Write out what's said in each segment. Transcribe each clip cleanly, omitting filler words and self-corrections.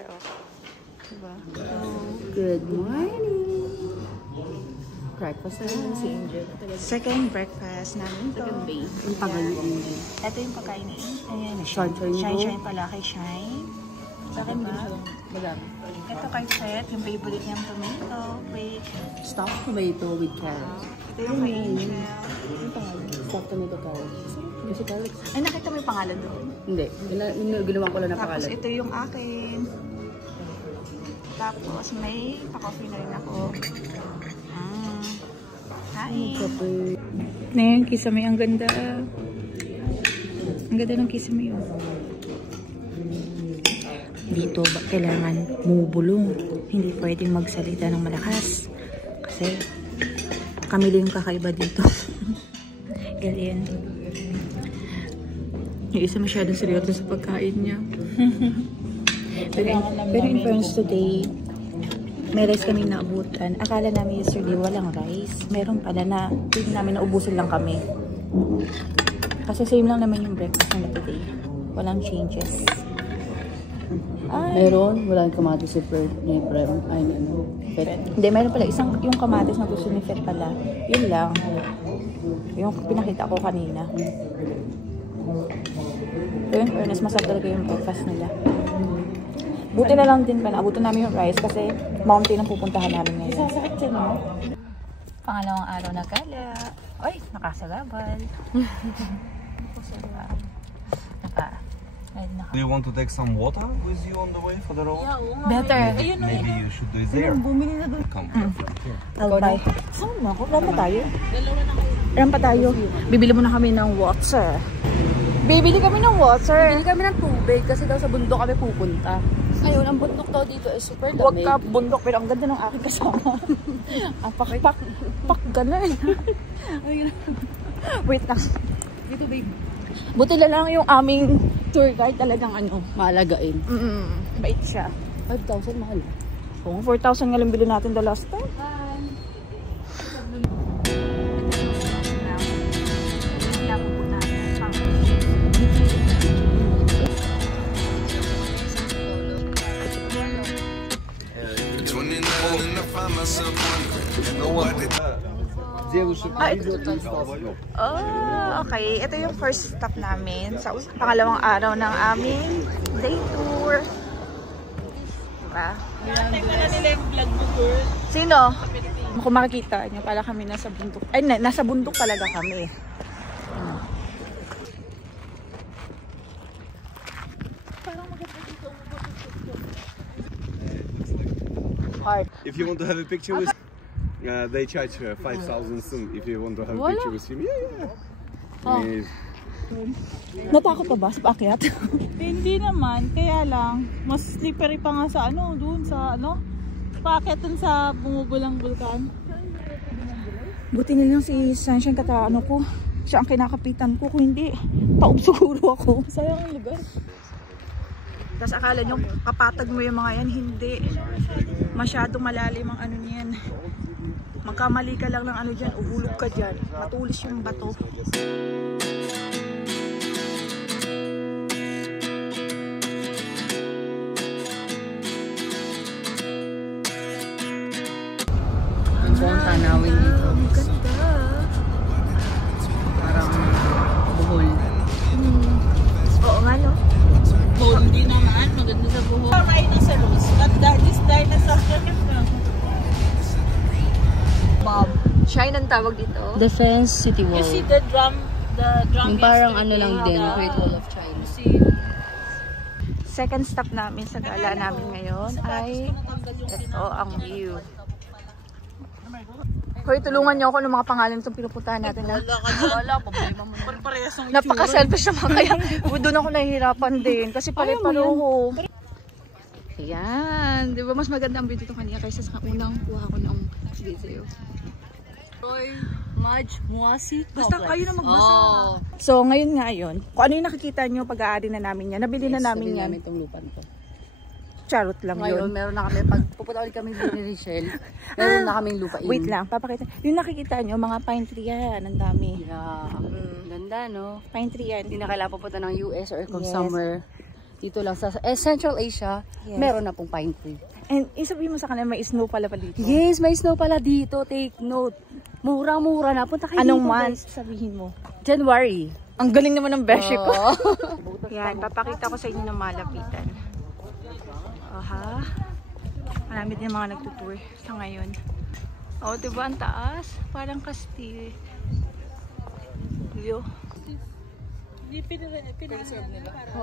water, oh. Diba? Good morning! Breakfast na yun si Angel. Second breakfast namin to. Second base. Yung tagal ni Angel. Ito yung pagkain ni Ayan. Shine pala kay Shine. Sa akin ba? Madami. Ito kay Seth, yung favorite niyang tomato. With Stuffed tomato with carrots. ito yung kay Angel. Yung pangalan? Stuffed tomato carrots. Kasi carrots. Ay, nakita mo yung pangalan doon? Hindi. Ginawa ko lang na Tapos pangalan. ito yung akin. Tapos may pa-coffee na rin ako. Kain. Ngayon, kisame. Ang ganda. Ang ganda ng kisame yun. Dito ba kailangan mubulong. Hindi pwedeng magsalita ng malakas. Kasi kami lang yung kakaiba dito. Ganyan. Yung isa masyadong seryoso sa pagkain niya. pero in fairness today, may rice kami naabutan. Akala namin yesterday walang rice. Meron pala na hindi namin naubusan lang kami. Kasi same lang naman yung breakfast nila today. Walang changes. Ay. Meron, walang kamatis si Fred. Ay, ano. Hindi, meron pala isang yung kamatis na gusto ni Fred pala. Yun lang. Yung pinakita ko kanina. Pero in fairness, masarap talaga yung breakfast nila. Buti na lang din pa, naabutan namin yung rice kasi mountain ang pupuntahan namin ngayon. Sasakit siya, no? Pangalawang araw na gala. Ay, nakasalabal. Do you want to take some water with you on the way for the road? Better. Maybe you should do it there. Bumili na doon. Come. I'll buy. Saan na ako? Rampa tayo? Rampa tayo. Bibili muna kami ng water. Bibili kami ng water. Bili kami ng tubig kasi daw sa bundok kami pupunta. Ayun, ang bundok daw dito is super lamig. Huwag ka bundok, pero ang ganda ng aking kasama. Ang pak ganun. Wait lang. Dito, babe. Buti na lang yung aming tour guide talagang ano. Malagain. Bait siya. 5,000 mahal. Oo, 4,000 nga lang bilhin natin the last time. Oh, okay. Ito yung first stop namin sa pangalawang araw ng aming day tour. Diba? Sino? Kung makikita nyo, pala kami nasa bundok. Ay, nasa bundok talaga kami. Hard. If you want to have a picture with they charge 5,000 soon if you want to have a picture with him. Yeah. Natakot pa ba sa paakyat? Hindi naman, kaya lang mas slippery pa nga sa ano, doon sa ano, paakyat dun sa bumubulang bulkan. Buti na lang si Sunshine ano ko, siya ang kinakapitan ko, kung hindi, taob siguro ako. Sayang ang lugar. Tapos akala nyo, kapatag mo yung mga yan, hindi. Masyadong malalim ang ano niyan. Magkamali ka lang ng ano dyan, uhulog ka dyan. Matulis yung bato. Ang buong tanawin dito. Ang ganda. Parang buhol. Oo nga, no? Hindi naman. Maganda sa buhol. Rhinoceros. This dinosaur. Bob. Shine ang tawag dito. Defense City Wall. You see the drum Yung parang ano lang din, Great Wall of China. Second stop namin sa gala namin ngayon ay ito ang view. Hoy, tulungan niyo ako ng mga pangalan itong pinupuntahan natin. Wala, problema mo. Napaka-selfish naman kaya doon ako nahihirapan din kasi pare-pareho. Ayan, di ba mas maganda ang video ito kanina kaysa sa unang kuha ko ng video. Roy Maj Muasi Complex. Basta kayo na magbasa. Oh. So ngayon nga yun, kung ano yung nakikita nyo pag-aari na namin yan, nabili na namin yan. Namin itong lupan ko. Charot lang Ngayon, yun. meron na kami, pag pupunta ulit kami ni Richelle, meron na kaming lupain. Wait lang, papakita. Yung nakikita nyo, mga pine tree yan, ang dami. Yeah. Ganda, no? Pine tree yan. Hindi na kailangan pupunta ng US or somewhere. Dito lang sa Central Asia, meron na pong pine tree. And isabihin mo sa kanila may snow pala dito. Yes, may snow pala dito. Take note. Murang-mura na. Punta kayo Anong dito, month? guys. Sabihin mo. January. Ang galing naman ng beshi ko. Yan, papakita ko sa inyo ng malapitan. Aha. Marami din mga nagtutour sa ngayon. Oh, diba ang taas? Parang kastilyo.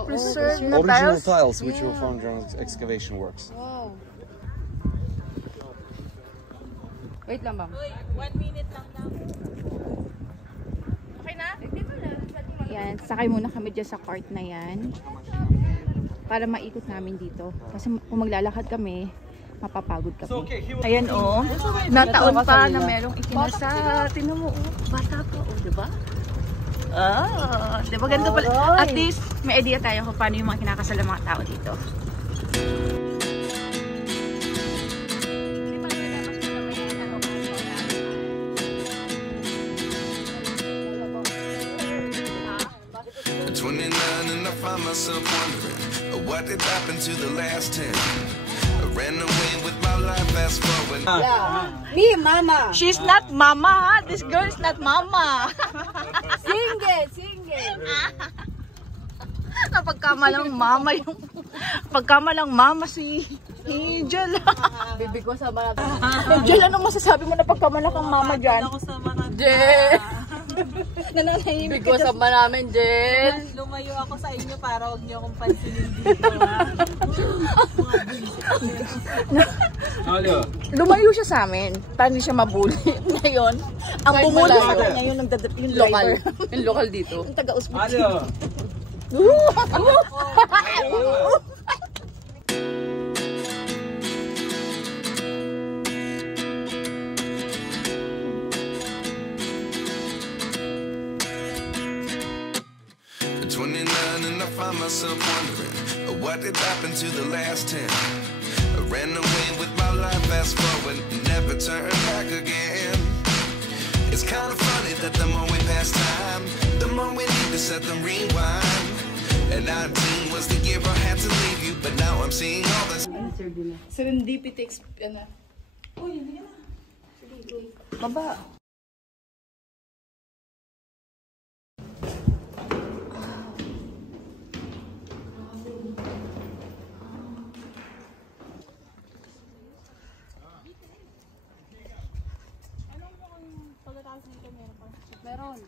Preserved na Original tiles. tiles which were found during excavation works. Wow. Wait lang, ma'am. 1 minute lang daw. Okay na? Yan, sakay muna kami dyan sa cart na yan. Para maikot namin dito. Kasi kung maglalakad kami, mapapagod kami. Ayan o, nataon pa na merong ikinasa. Tingnan mo, bata pa o, diba? Ah, diba ganito pala? At least, may idea tayo kung paano yung mga kinakasal ng mga tao dito. Myself wondering what did happen to the last 10. I ran away with my life, fast forward. Me, mama. She's not mama. This girl is not mama. Single. Napagkamalang mama yung pagkamalang mama si Angel. Bibi ko sa mga... Angel, ano masasabi mo na pagkamalang kang mama dyan? Jel. Nananahimik Bibi ko sa mga namin, Jen. Lumayo ako sa inyo para huwag niyo akong pansinin dito, ha? Lumayo siya sa amin. Paano siya mabuli? Ngayon, ang Kahit bumuli sa malayo. kanya yung Yung local. Yung local dito. Yung taga-Uzbek. At 29 and I find myself wondering what did happen to the last 10. I ran away with my life, fast forward, never turn back again. It's kind of funny that the more we pass time, the more we need to set them rewind. And 19 was the year I had to leave you, but now I'm seeing all this. Serendipity. Baba. Meron.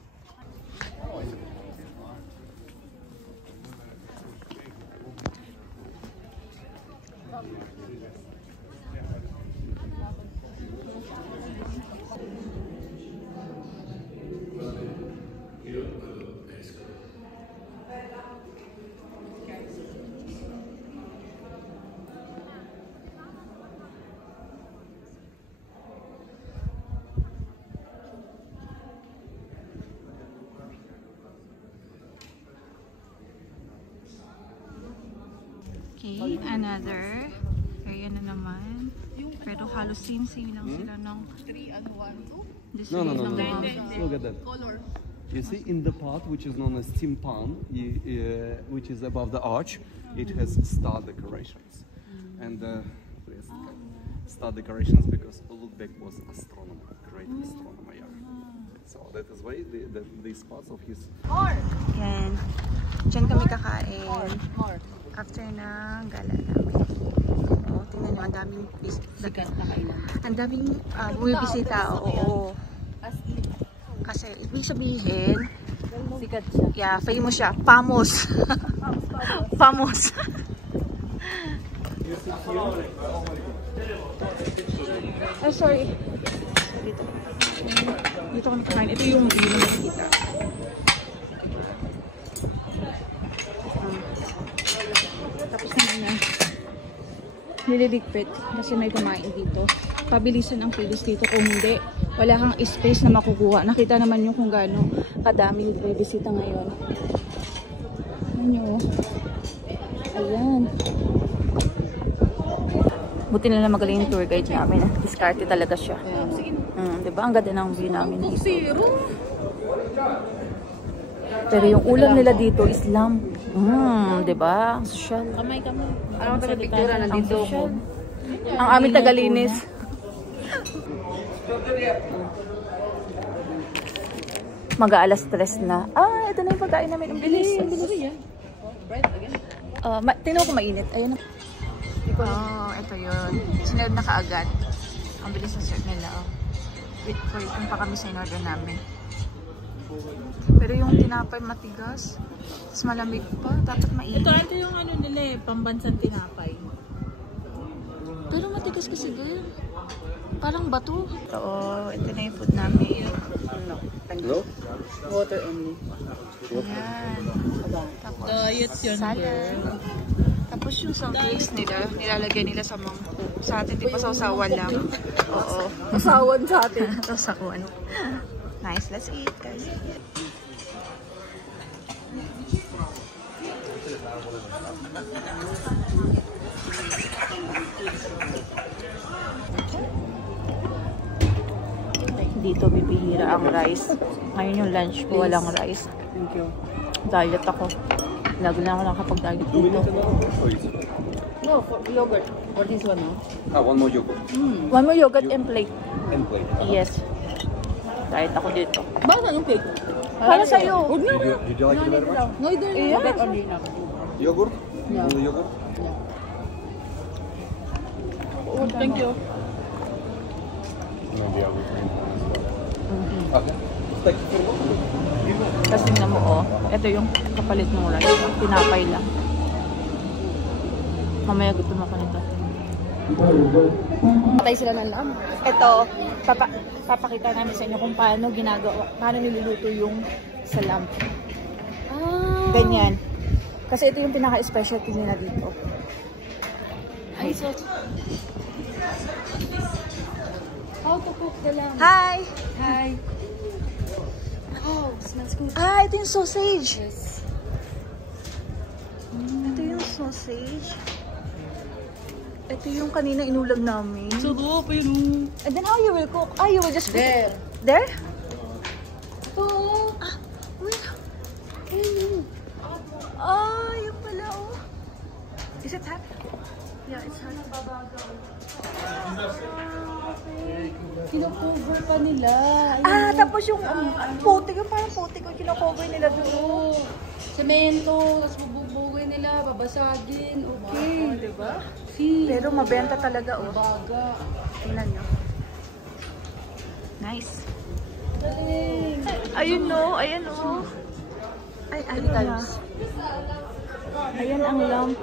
Okay, another area na naman. Pero halos same lang sila ng 3 and 1, 2. No. Look at that. Color. You see, in the part which is known as timpan, which is above the arch, it has star decorations. And star decorations because Ulugh was astronomer, great astronomer. Yeah. So that is why these parts of his. Yan. Diyan kami kakain. After ng gala namin. Oh, tingnan nyo, ang daming Sikat na kailan. ang daming bumibisita. Oo. Kasi ibig sabihin, Sikat siya. yeah, famous siya. Famous. Famous. Ay, sorry. Dito kami kakain. Ito yung view na makikita. Tapos na nililigpit kasi may kumain dito. Pabilisan ang kilos dito. Kung hindi, wala kang space na makukuha. Nakita naman nyo kung gaano kadaming bibisita ngayon. Ano? Ayan. Buti na lang magaling yung tour guide namin. Diskarte talaga siya. Diba? Ang ganda ng view namin dito. Pero yung ulam nila dito is lamb. Diba? Ang social. Kamay. Alam mo tayo picture nandito ko. Ang aming tagalinis. Mag-aalas 3 na. Ito na yung pagkain namin. Ang bilis. Ang bilis. Tingnan ko mainit. Ayun. Ito yun. Sinunod na kaagad. Ang bilis na serve nila. Wait pa kami sa in-order namin. Pero yung tinapay matigas. Tapos malamig pa. Dapat mainit. Ito yung ano nila pambansang tinapay. Pero matigas kasi din. Parang bato. Oo, ito na yung food namin. Hello? Water only. Ayan. Tapos salad. Tapos yung soft drinks nila, nilalagay nila sa mangkok. Sa atin, di ba sausawan lang? Oo. Sausawan sa atin. Sausawan. Nice, let's eat guys. Dito bibihira ang rice. Ngayon yung lunch ko, walang rice. Thank you. Diet ako. Lagi na ako nakapag-diet dito. No, for yogurt. For this one, no? One more yogurt. One more yogurt and plate. And plate. Yes. Diet ako dito. Bakit anong cake? Para sa'yo. Did you like it very much? No, you don't Yes. get only enough. Yogurt? Yeah. You want the yogurt? Thank you. Maybe I will drink one as well. Okay. Thank you. Tapos tingnan mo, ito yung kapalit ng rice. Tinapay lang. Mamaya gutom ako nito. Patay sila ng lamb. Ito, papakita namin sa inyo kung paano niluluto yung salam. Ganyan. Kasi ito yung pinaka-specialty nila dito. Ay, so... How to cook the lamb? Hi! Hi. Oh, smells good. Ito yung sausage. Yes. Ito yung sausage. Ito yung kanina inulam namin. Sugo, pero... And then how you will cook? You will just cook There. There? Oh. Wait. Yung pala, Is it hot? Yeah, it's hot. Kino-cover pa nila. Tapos yung putik, yung parang putik yung kino-cover nila doon. Semento, tapos bubugay nila, babasagin. Okay. Diba? See? Pero mabenta talaga, Baga. Tingnan nyo. Nice. Galing. Ayan Ay, ayan ang lamp,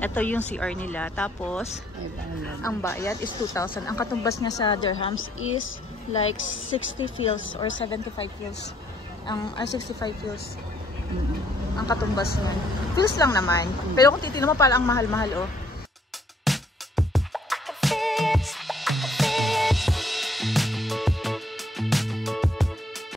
Ito yung CR nila. Tapos, ang bayad is 2,000. Ang katumbas niya sa dirhams is like 60 fils or 75 fils. 65 fils. Ang katumbas niya. Fils lang naman. Pero kung titignan mo, parang ang mahal-mahal,